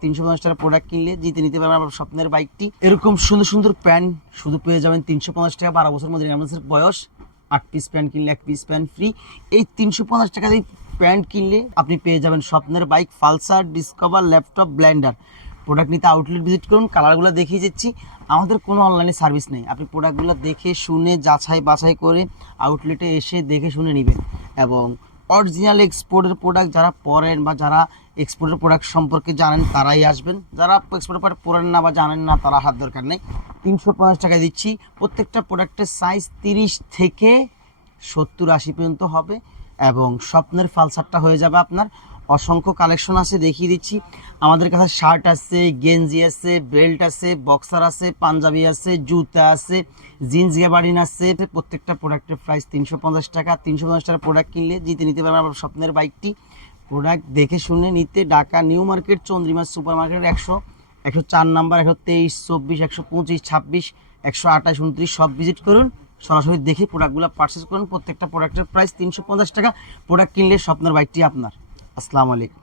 350 টাকা প্রোডাক্ট কিনলে জিতে নিতে পারবেন আপনার স্বপ্নের বাইকটি। এরকম সুন্দর সুন্দর প্যান্ট শুধু পেয়ে যাবেন 350 টাকা। 12 বছর মধ্যে আমাদের বয়স, 8 পিস প্যান্ট কিনলে 1 পিস প্যান্ট ফ্রি। এই 350 টাকা দিয়ে প্যান্ট কিনলে আপনি পেয়ে যাবেন স্বপ্নের bike Pulsar, discover, laptop, Blender. Product নিতে আউটলেট ভিজিট করুন, কালারগুলো দেখিয়ে দিচ্ছি। আমাদের কোনো অনলাইনে সার্ভিস নেই, আপনি প্রোডাক্টগুলো দেখে শুনে যাচাই বাছাই করে আউটলেটে এসে দেখে শুনে নেবেন। এবং অরিজিনাল এক্সপোর্টের প্রোডাক্ট যারা পরেন বা যারা এক্সপোর্টের প্রোডাক্ট সম্পর্কে জানেন তারাই আসবেন, যারা এক্সপোর্টের প্রোডাক্ট পরেন না বা জানেন না তারা হাত দরকার নেই। 350 টাকায় দিচ্ছি। প্রত্যেকটা প্রোডাক্টের সাইজ 30 থেকে 70-80 পর্যন্ত হবে এবং স্বপ্নের পালসারটা হয়ে যাবে আপনার। অসংখ্য কালেকশন আছে, দেখিয়ে দিচ্ছি। আমাদের কাছে শার্ট আছে, গেঞ্জি আছে, বেল্ট আছে, বক্সার আছে, পাঞ্জাবি আছে, জুতা আছে, জিন্স গ্যাবার্ডিন আছে। প্রত্যেকটা প্রোডাক্টের প্রাইস 350 টাকা। 350 টাকা প্রোডাক্ট কিনলে জিতে নিতে পারবেন আপনার স্বপ্নের বাইকটি। প্রোডাক্ট দেখে শুনে নিতে Dhaka new market, Chandrima super market 104 number, 123, 24, 125, 26, 128, 29 সব ভিজিট করুন। সরাসরি দেখে প্রোডাক্টগুলো পারচেস করুন। প্রত্যেকটা প্রোডাক্টের প্রাইস 350 টাকা। প্রোডাক্ট কিনলে স্বপ্নের বাইকটি আপনার। আসসালামু আলাইকুম।